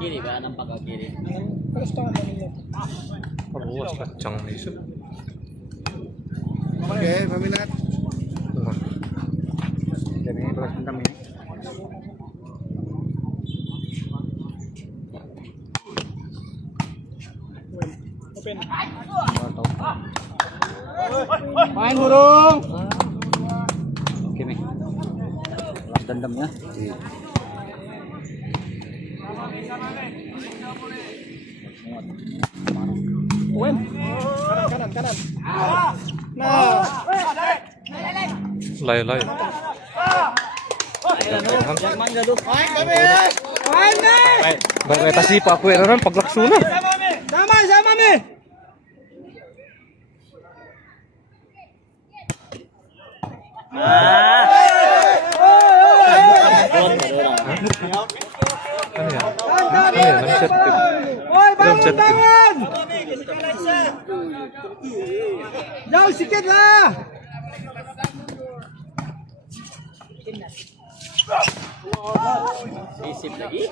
Kiri ba? Nampak ke kiri. Luas kacang isu. Oke, peminat. Jadi terus kami. Main burung. Oke nih. Balas dendamnya. Kanan. Nah. Lay. Main nih. Bereta sih Pak Kuwi ron paglaksuna. Sama nih. Kan ya. Namset. Woi, bangun. Jauh sikit lah. Isip lagi.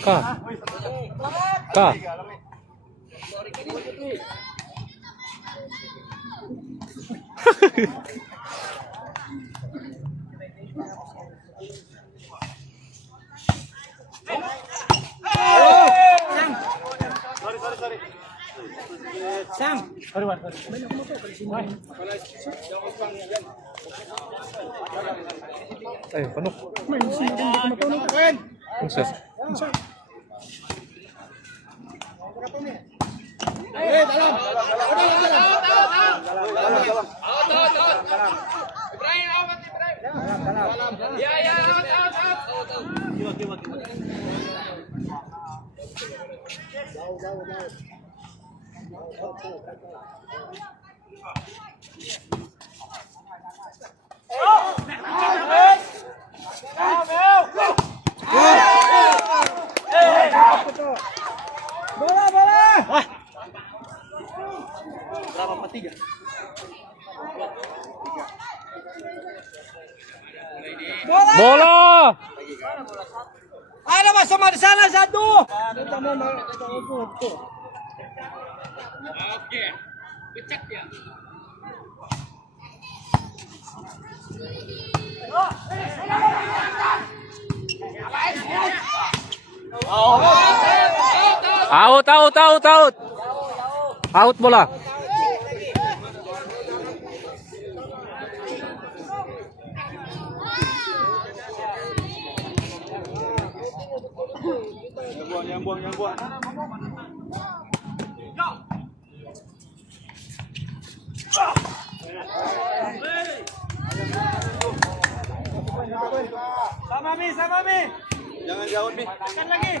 Kak. Sam. Penuh. Buset. Dalam. Bola. Berapa 4-3? Bola. Ada Mas sama di sana satu. Oke. Becek ya. Out bola. Yang buang. Sama Mi. Jangan jauh Mi. Tekan lagi.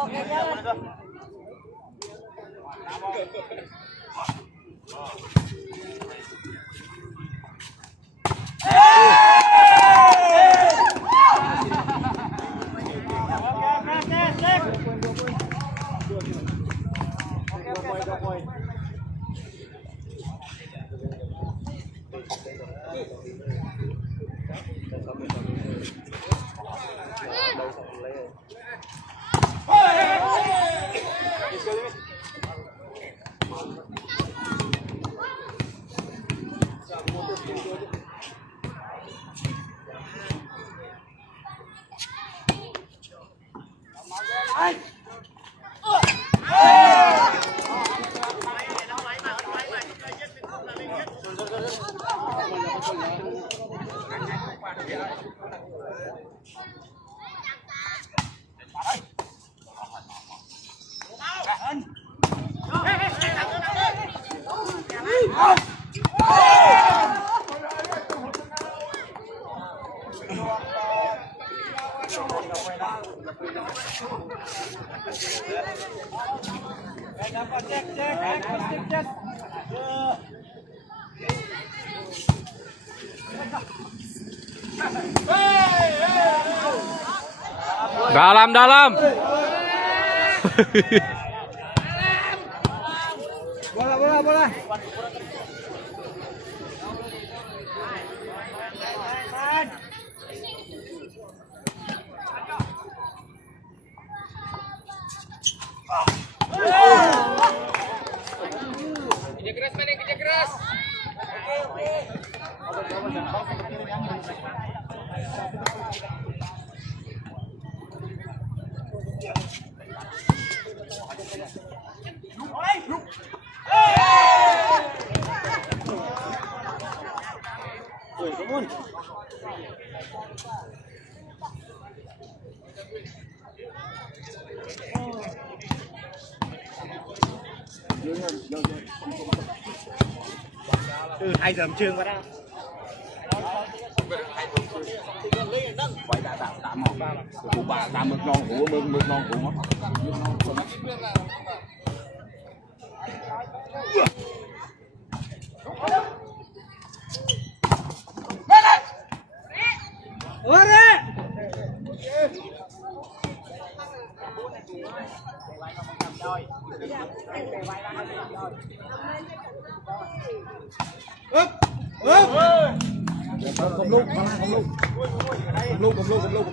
Oke, jalan. Dalam, dalam. Bola, bola, bola. Kerja keras mana? Kerja keras. Hai dầm trường vào đó. Quay đã một cụ bà đã mực non của mực non của Cầm luôn.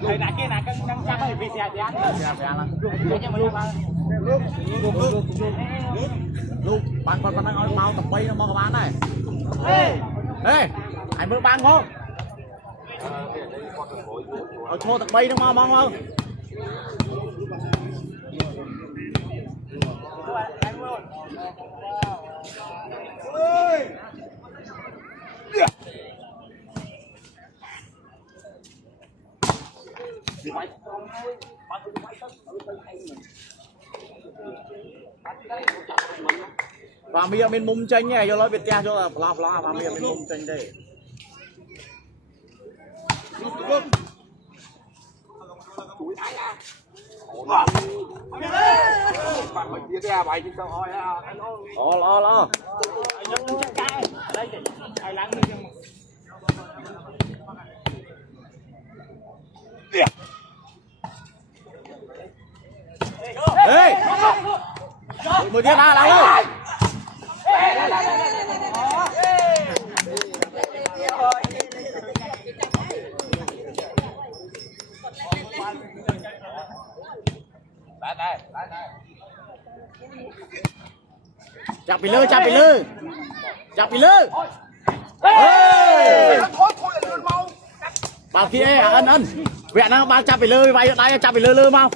Đây là kia là cân chắc rồi vì xe thì ăn. Luôn bạn đang ngồi mau tập bay nó mau các bạn này. Ê anh mới băng không? Ở thô tập bay nó mau không? Và bây giờ mình mông tranh này cho nói Việt Nam cho là và bây giờ mình mông tranh đây. Lo. Ê! Một tiếng ra nào ơi! Chặt bị lư. Bảo kia ân. Vẹn nó bao chặt bị lư vậy đây chặt bị lư mau.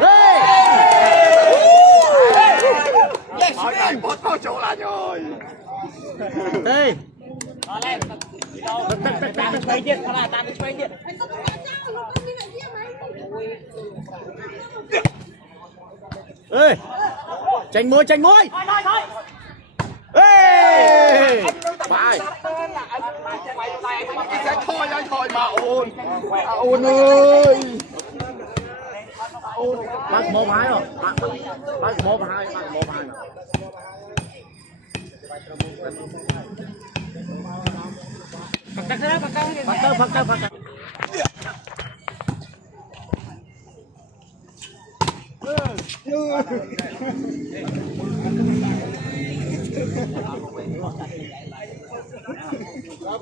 Đây. Bớt thôi chỗ là rồi. Đây. Ê! Tranh môi. Ê! Phải. Thôi mà ôn. Ôn ơi. Bác mồm hai rồi. Bác mồm hai. Phật tơ.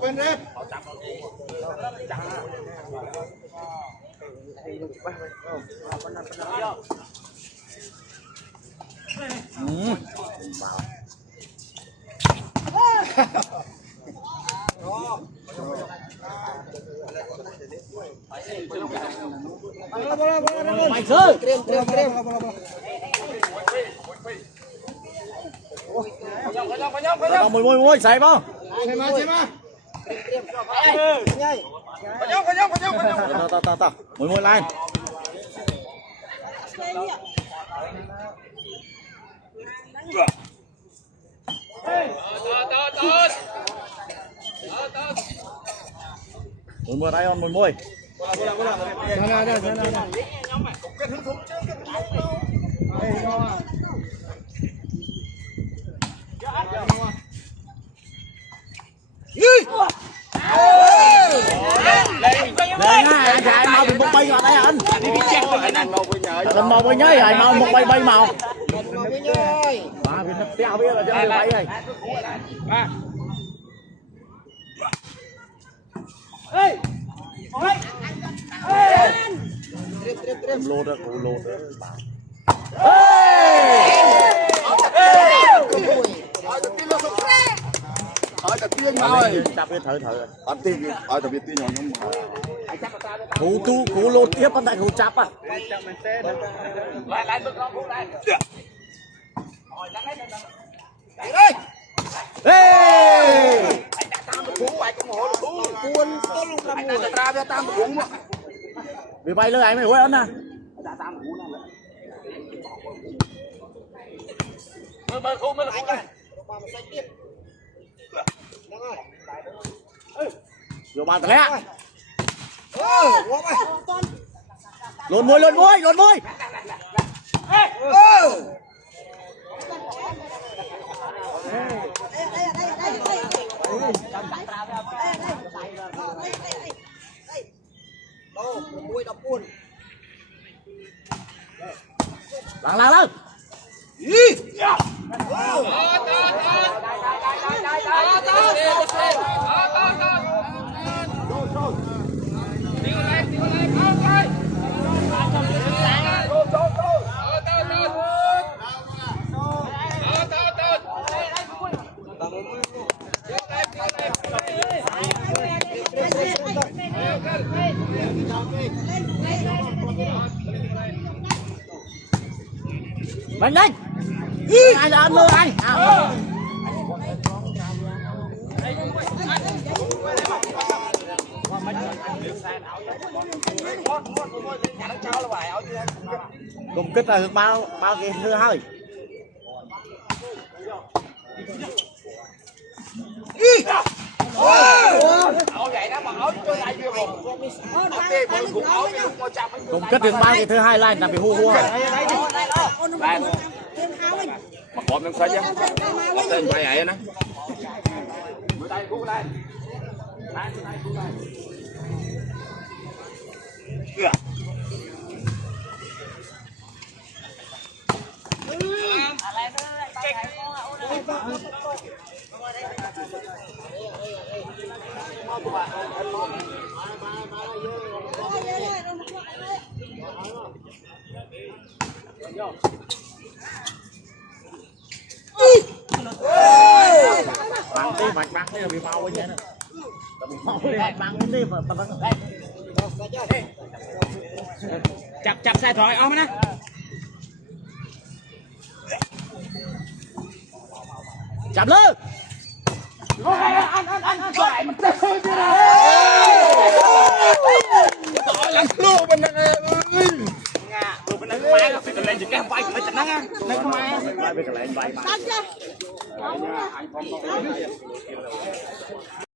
Bên rep. Mày chơi. Bola. Còn mùi xài bao. Ta. Mùi lên. Mùi đây on mùi. Dài mau bị một bay vào đây anh. Anh mau bay nhơi, dài mau một bay màu. À, vì nó đeo biết là cho người bay này. Lột đó, lột đó. Ở tập tiên rồi. Chắp cái thở. Tập tiên, ở tập tiên nhỏ nhóm. Cú lột tiếp anh đại cú chắp à. Vì bay lưới ấy mày hối ấn à. Vô bàn lẹ. Lộn môi. Lăng. Mạnh lên. Ai là ăn mơ anh. Cùng kết là bao cái thứ hai. Cùng kết được bao cái thứ hai lại là bị hua. Mà còn đang xoay chứ. Có tên bay ấy nè. Bắn đi bị mau vậy nè. Bắn đi chặt sai thoại ông nè. Chặt lên. Anh gọi mình tê chứ nào. Làm luôn mình ơi. Nga, mình đang mai nó phải lên chỉ cái vai phải chặt nắng á. Đây có mai. Vai phải lên vai mà.